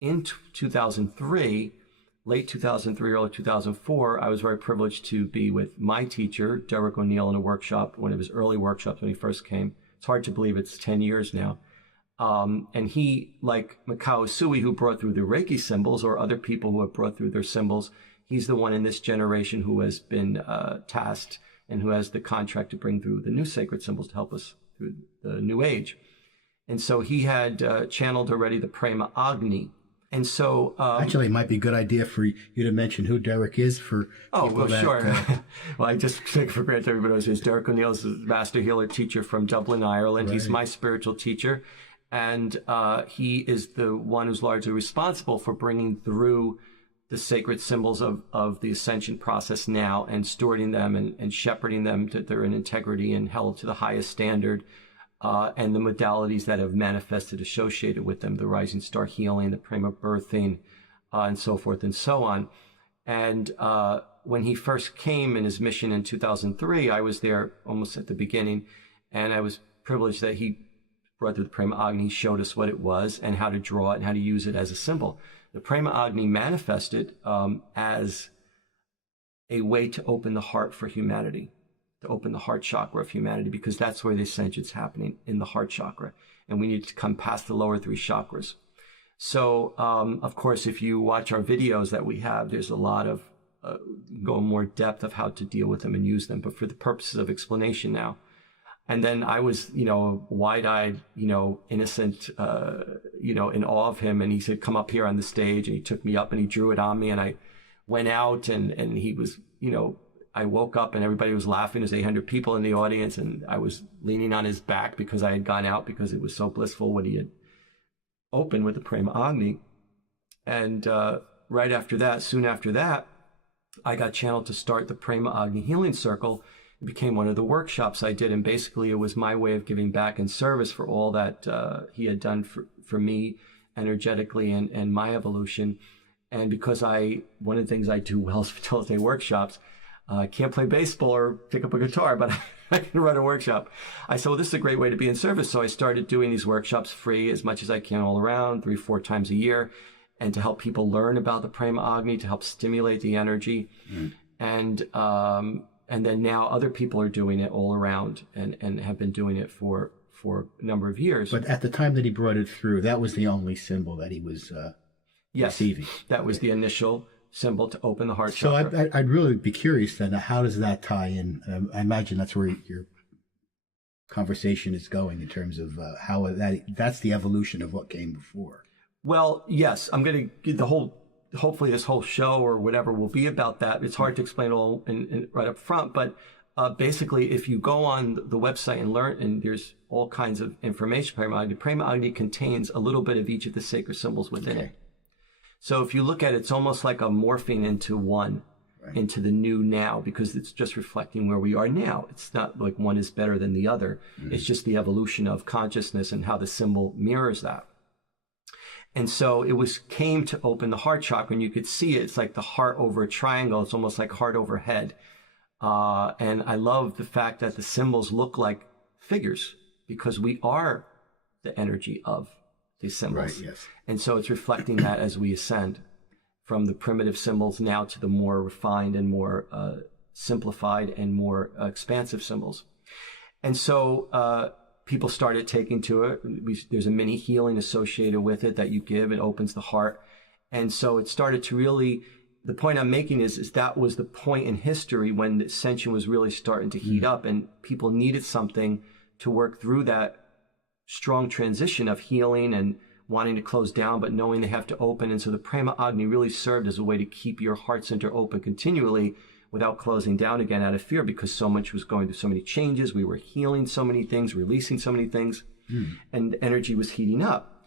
in 2003, late 2003, early 2004, I was very privileged to be with my teacher, Derek O'Neill, in a workshop, one of his early workshops when he first came. It's hard to believe it's 10 years now. And he, like Mikao Usui, who brought through the Reiki symbols, or other people who have brought through their symbols, he's the one in this generation who has been tasked and who has the contract to bring through the new sacred symbols to help us through the new age. And so he had channeled already the Prema Agni. And so... Actually, it might be a good idea for you to mention who Derek is for sure. Well, I just take for granted everybody knows who Derek O'Neill is a master healer teacher from Dublin, Ireland. Right. He's my spiritual teacher. And he is the one who's largely responsible for bringing through the sacred symbols of the ascension process now and stewarding them and shepherding them to their integrity and held to the highest standard. And the modalities that have manifested associated with them, the rising star healing, the prema birthing, and so forth and so on. And when he first came in his mission in 2003, I was there almost at the beginning, and I was privileged that he brought through the Prema Agni. He showed us what it was and how to draw it and how to use it as a symbol. The Prema Agni manifested as a way to open the heart for humanity, to open the heart chakra of humanity, because that's where the ascension's happening, in the heart chakra. And we need to come past the lower three chakras. So, of course, if you watch our videos that we have, there's a lot of go in more depth of how to deal with them and use them. But for the purposes of explanation now, and then I was, wide-eyed, innocent, in awe of him. And he said, come up here on the stage. And he took me up and he drew it on me. And I went out and he was, I woke up and everybody was laughing. There's 800 people in the audience. And I was leaning on his back because I had gone out because it was so blissful what he had opened with the Prema Agni. And right after that, soon after that, I got channeled to start the Prema Agni Healing Circle. It became one of the workshops I did, and basically it was my way of giving back in service for all that he had done for me energetically and my evolution. And because one of the things I do well is facilitate workshops. I can't play baseball or pick up a guitar, but I can run a workshop. I said, well, this is a great way to be in service. So I started doing these workshops free as much as I can all around, 3-4 times a year, and to help people learn about the Prema Agni, to help stimulate the energy. And then now other people are doing it all around and have been doing it for a number of years. But at the time that he brought it through, that was the only symbol that he was receiving. That was the initial symbol to open the heart chakra. So I'd really be curious then, how does that tie in? I imagine that's where your conversation is going in terms of how that's the evolution of what came before. Well, yes, I'm going to get hopefully this whole show or whatever will be about that. It's hard to explain all in right up front, but basically if you go on the website and learn, and there's all kinds of information, Prema Agni contains a little bit of each of the sacred symbols within it. So if you look at it, it's almost like a morphing into one, into the new now, because it's just reflecting where we are now. It's not like one is better than the other. It's just the evolution of consciousness and how the symbol mirrors that. And so it came to open the heart chakra, and you could see it. It's like the heart over a triangle. It's almost like heart over head. And I love the fact that the symbols look like figures, because we are the energy of these symbols. Right, yes. And so it's reflecting that as we ascend from the primitive symbols now to the more refined and more simplified and more expansive symbols. And so people started taking to it. There's a mini healing associated with it that you give. It opens the heart. And so it started to really, the point I'm making is that was the point in history when the ascension was really starting to heat up, and people needed something to work through that strong transition of healing and wanting to close down, but knowing they have to open. And so the Prema Agni really served as a way to keep your heart center open continually without closing down again out of fear, because so much was going through so many changes. We were healing so many things, releasing so many things, and energy was heating up.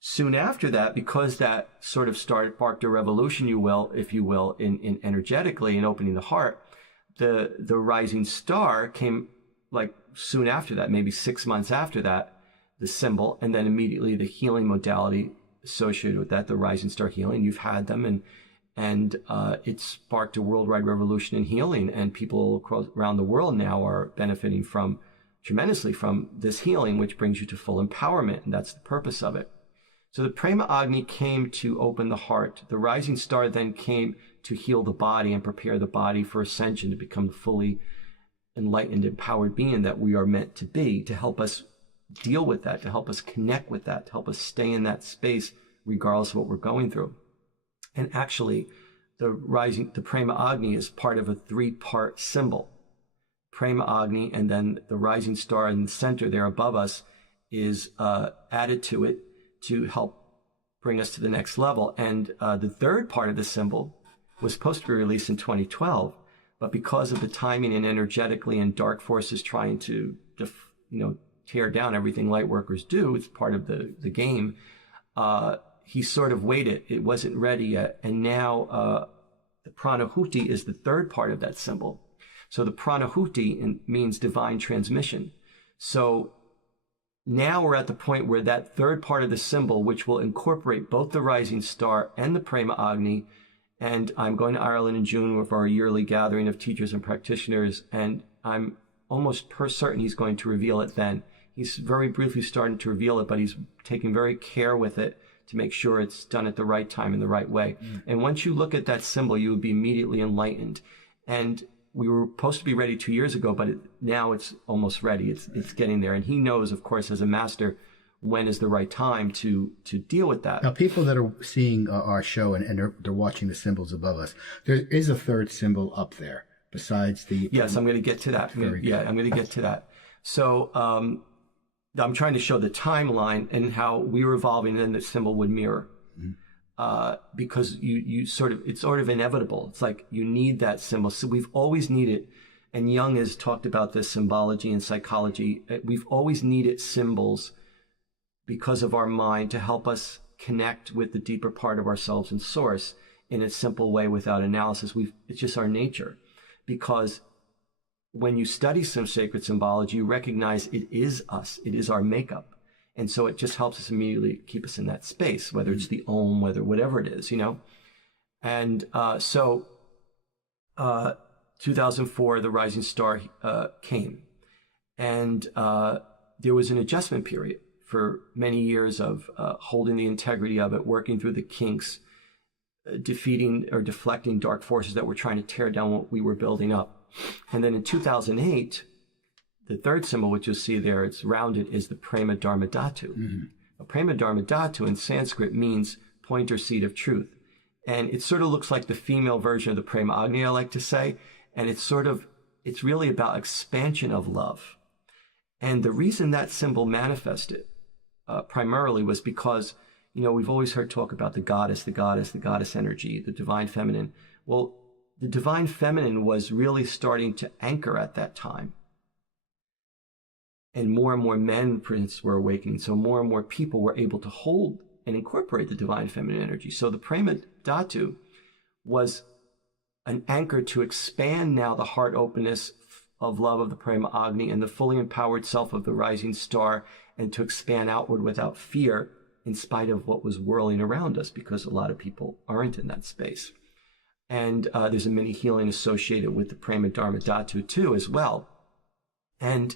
Soon after that, because that sort of sparked a revolution, if you will, in energetically and opening the heart, the rising star came like soon after that, maybe 6 months after that, the symbol, and then immediately the healing modality associated with that, the rising star healing. You've had them, and it sparked a worldwide revolution in healing, and people around the world now are benefiting tremendously from this healing, which brings you to full empowerment, and that's the purpose of it. So the Prema Agni came to open the heart. The rising star then came to heal the body and prepare the body for ascension, to become the fully enlightened, empowered being that we are meant to be, to help us deal with that, to help us connect with that, to help us stay in that space regardless of what we're going through. And actually, the Prema Agni is part of a 3-part symbol. Prema Agni, and then the rising star in the center there above us is added to it to help bring us to the next level. And the 3rd part of the symbol was supposed to be released in 2012, but because of the timing and energetically and dark forces trying to tear down everything light workers do, it's part of the game, he sort of waited. It wasn't ready yet. And now the Pranahuti is the 3rd part of that symbol. So the Pranahuti means divine transmission. So now we're at the point where that 3rd part of the symbol, which will incorporate both the rising star and the Prema Agni, and I'm going to Ireland in June for our yearly gathering of teachers and practitioners, and I'm almost certain he's going to reveal it then. He's very briefly starting to reveal it, but he's taking very care with it to make sure it's done at the right time in the right way. And once you look at that symbol, you will be immediately enlightened. And we were supposed to be ready 2 years ago, but now it's almost ready. It's getting there. And he knows, of course, as a master, when is the right time to deal with that. Now, people that are seeing our show and they're watching the symbols above us, there is a 3rd symbol up there besides the... Yes, I'm going to get to that. I'm going to get to that. So I'm trying to show the timeline and how we were evolving, and then the symbol would mirror. Because it's sort of inevitable. It's like you need that symbol. So we've always needed, and Jung has talked about this, symbology and psychology. We've always needed symbols because of our mind to help us connect with the deeper part of ourselves and source in a simple way without analysis. It's just our nature. Because when you study some sacred symbology, you recognize it is us. It is our makeup. And so it just helps us immediately keep us in that space, whether it's the Om, whatever it is, And so 2004, the rising star came. And there was an adjustment period for many years of holding the integrity of it, working through the kinks, defeating or deflecting dark forces that were trying to tear down what we were building up. And then in 2008, the 3rd symbol, which you'll see there, it's rounded, is the Prema Dharma Dhatu. Prema Dharma Dhatu in Sanskrit means point or seed of truth. And it sort of looks like the female version of the Prema Agni, I like to say. And it's really about expansion of love. And the reason that symbol manifested primarily was because, we've always heard talk about the goddess energy, the divine feminine. Well, the divine feminine was really starting to anchor at that time. And more men, Prince, were awakening. So more and more people were able to hold and incorporate the divine feminine energy. So the Prema Dhatu was an anchor to expand now the heart openness of love of the Prema Agni and the fully empowered self of the rising star, and to expand outward without fear in spite of what was whirling around us, because a lot of people aren't in that space. And there's a mini healing associated with the Prema Dharma Dhatu too as well. And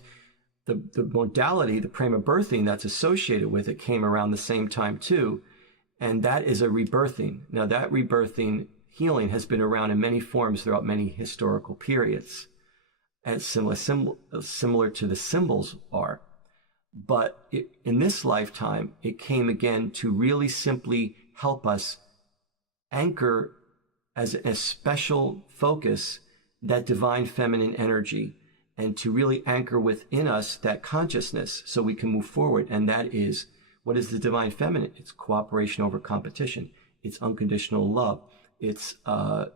the modality, the Prema birthing that's associated with it, came around the same time too. And that is a rebirthing. Now that rebirthing healing has been around in many forms throughout many historical periods, as similar to the symbols are. But in this lifetime, it came again to really simply help us anchor as a special focus that divine feminine energy, and to really anchor within us that consciousness so we can move forward. And that is, what is the divine feminine? It's cooperation over competition. It's unconditional love. It's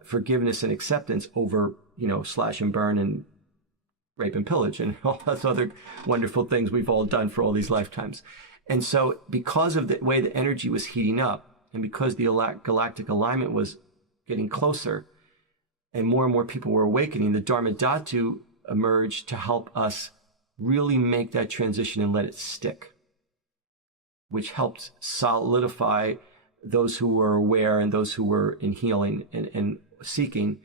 forgiveness and acceptance over, slash and burn and rape and pillage and all those other wonderful things we've all done for all these lifetimes. And so because of the way the energy was heating up, and because the galactic alignment was getting closer and more people were awakening, the Dharma Dhatu emerged to help us really make that transition and let it stick, which helped solidify those who were aware and those who were in healing and seeking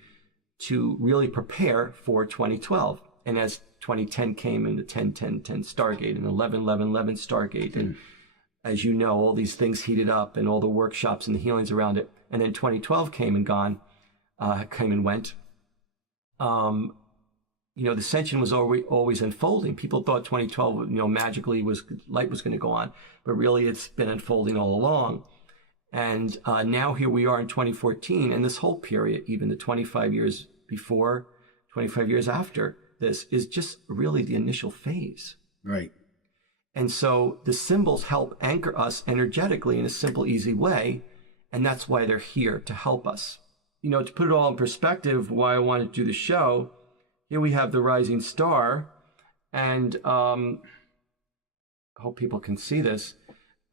to really prepare for 2012. And as 2010 came, and the 10-10-10 Stargate and 11-11-11 Stargate, and as you know, all these things heated up and all the workshops and the healings around it. And then 2012 came and went. The ascension was always unfolding. People thought 2012, magically light was going to go on, but really it's been unfolding all along. And now here we are in 2014, and this whole period, even the 25 years before, 25 years after this, is just really the initial phase. Right. And so the symbols help anchor us energetically in a simple, easy way, and that's why they're here, to help us. To put it all in perspective, why I wanted to do the show, here we have the rising star, and I hope people can see this.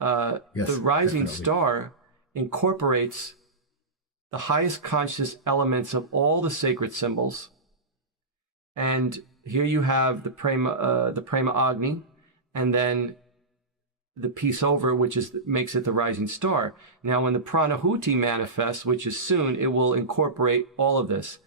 Yes, the rising definitely. star incorporates the highest conscious elements of all the sacred symbols. And here you have the Prema Agni, and then the piece over, which makes it the rising star. Now, when the Pranahuti manifests, which is soon, it will incorporate all of this.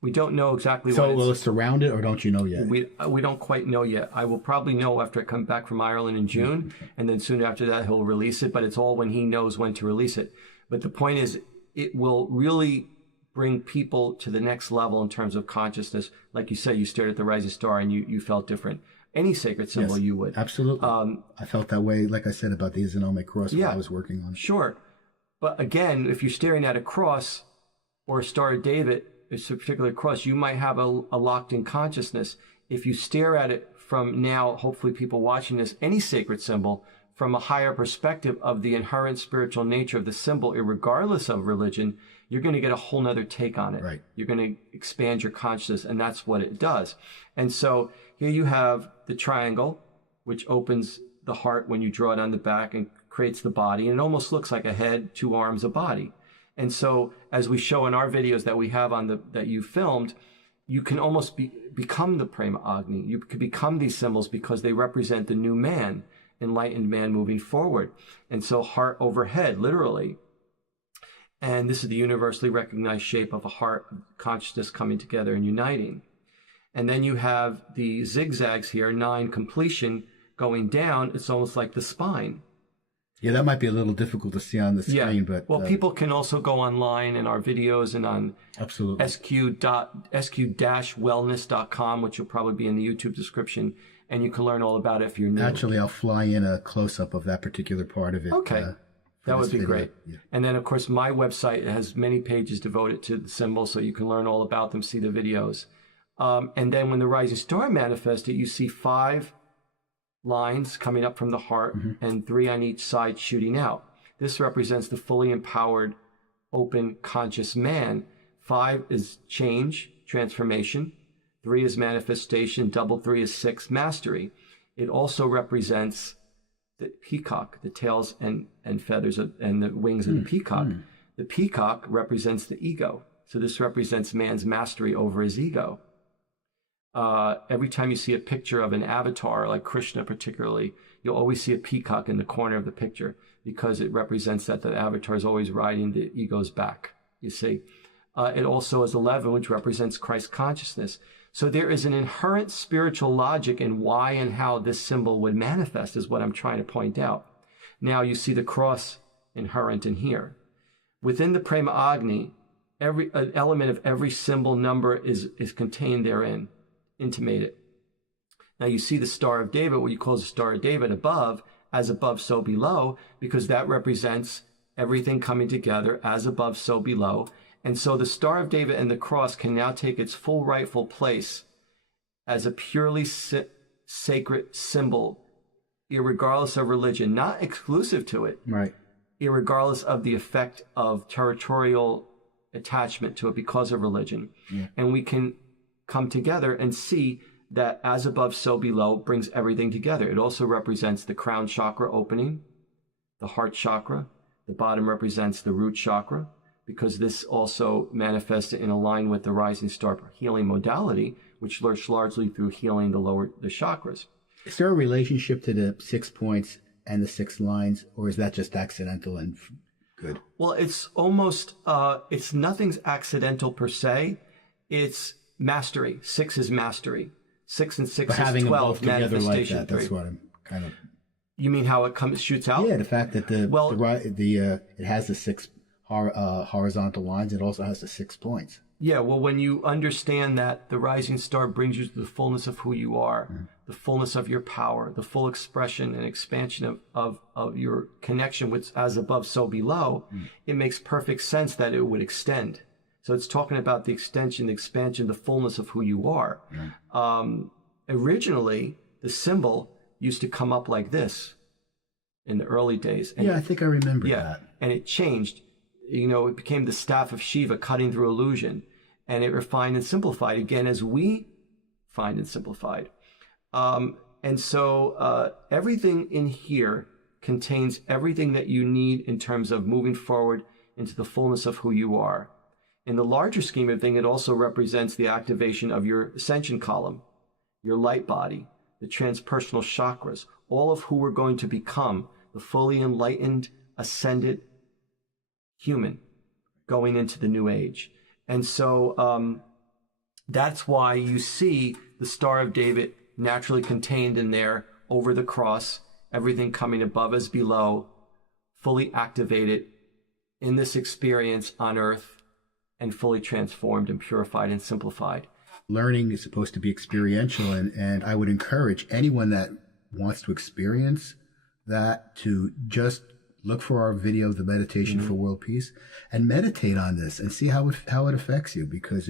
We don't know exactly So what will it surround it, or don't you know yet? We don't quite know yet. I will probably know after I come back from Ireland in June, and then soon after that he'll release it, but it's all when he knows when to release it. But the point is, it will really bring people to the next level in terms of consciousness. Like you said, you stared at the rising star and you felt different. Any sacred symbol, Yes, you would. Absolutely. I felt that way, like I said, about the Isanome cross when I was working on it. Sure. But again, if you're staring at a cross or a Star of David, it's a particular cross, you might have a locked-in consciousness. If you stare at it from now, hopefully people watching this, any sacred symbol, from a higher perspective of the inherent spiritual nature of the symbol, regardless of religion, you're going to get a whole nother take on it. Right. You're going to expand your consciousness, and that's what it does. And so here you have the triangle, which opens the heart when you draw it on the back and creates the body. And it almost looks like a head, 2 arms, a body. And so as we show in our videos that we have that you filmed, you can almost become the Prema Agni. You could become these symbols because they represent the new man, enlightened man moving forward. And so heart over head, literally. And this is the universally recognized shape of a heart, consciousness coming together and uniting. And then you have the zigzags here, 9 completion, going down. It's almost like the spine. Yeah, that might be a little difficult to see on the screen, but well, people can also go online in our videos and on absolutely sq-wellness.com, which will probably be in the YouTube description, and you can learn all about it if you're new. Actually, I'll fly in a close-up of that particular part of it. Okay. That would be video. great. Yeah. And then, of course, my website has many pages devoted to the symbols, so you can learn all about them, see the videos. And then when the rising star manifested, you see 5 lines coming up from the heart and 3 on each side shooting out. This represents the fully empowered, open, conscious man. 5 is change, transformation. 3 is manifestation. Double 3 is 6, mastery. It also represents the peacock, the tails and feathers and the wings of the peacock. The peacock represents the ego. So this represents man's mastery over his ego. Every time you see a picture of an avatar, like Krishna particularly, you'll always see a peacock in the corner of the picture because it represents that the avatar is always riding the ego's back, you see. It also is 11, which represents Christ consciousness. So there is an inherent spiritual logic in why and how this symbol would manifest, is what I'm trying to point out. Now you see the cross inherent in here. Within the Prema Agni, every element of every symbol number is contained therein. Intimated. Now you see the Star of David, what you call the Star of David above, as above, so below, because that represents everything coming together, as above, so below. And so the Star of David and the cross can now take its full rightful place as a purely sacred symbol, irregardless of religion, not exclusive to it, right? Irregardless of the effect of territorial attachment to it because of religion. Yeah. And we can come together and see that as above, so below brings everything together. It also represents the crown chakra opening, the heart chakra. The bottom represents the root chakra, because this also manifests in line with the rising star healing modality, which works largely through healing the chakras. Is there a relationship to the 6 points and the 6 lines, or is that just accidental and good? Well, it's almost, it's nothing's accidental per se. It's mastery. 6 is mastery. 6 and 6 but is having 12. them both together like that, 3. that's what I'm kind of... You mean how it shoots out? Yeah, the fact that it has the six horizontal lines. It also has the 6 points. Yeah, well, when you understand that the rising star brings you to the fullness of who you are, the fullness of your power, the full expression and expansion of your connection with as above, so below, it makes perfect sense that it would extend. So it's talking about the extension, the expansion, the fullness of who you are. Originally, the symbol used to come up like this in the early days. And I think I remember that. And it changed. It became the staff of Shiva, cutting through illusion. And it refined and simplified again as we find and simplified. And so everything in here contains everything that you need in terms of moving forward into the fullness of who you are. In the larger scheme of things, it also represents the activation of your ascension column, your light body, the transpersonal chakras, all of who we're going to become, the fully enlightened, ascended human going into the new age. And so that's why you see the Star of David naturally contained in there over the cross, everything coming above as below, fully activated in this experience on earth and fully transformed and purified and simplified. Learning is supposed to be experiential, and I would encourage anyone that wants to experience that to just look for our video, The Meditation for World Peace, and meditate on this and see how it affects you, because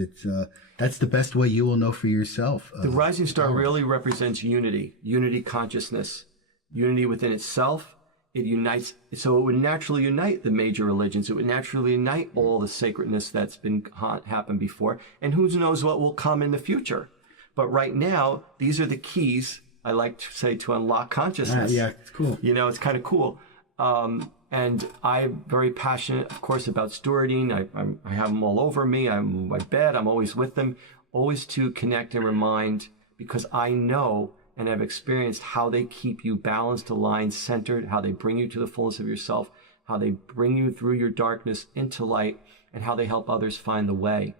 that's the best way you will know for yourself. The rising star really represents unity consciousness, unity within itself. It unites, so it would naturally unite the major religions. It would naturally unite all the sacredness that's been happened before, and who knows what will come in the future. But right now, these are the keys, I like to say, to unlock consciousness. Yeah, it's cool. It's kind of cool. And I'm very passionate, of course, about stewarding. I have them all over me. I'm in my bed. I'm always with them, always to connect and remind, because I know and have experienced how they keep you balanced, aligned, centered, how they bring you to the fullness of yourself, how they bring you through your darkness into light, and how they help others find the way.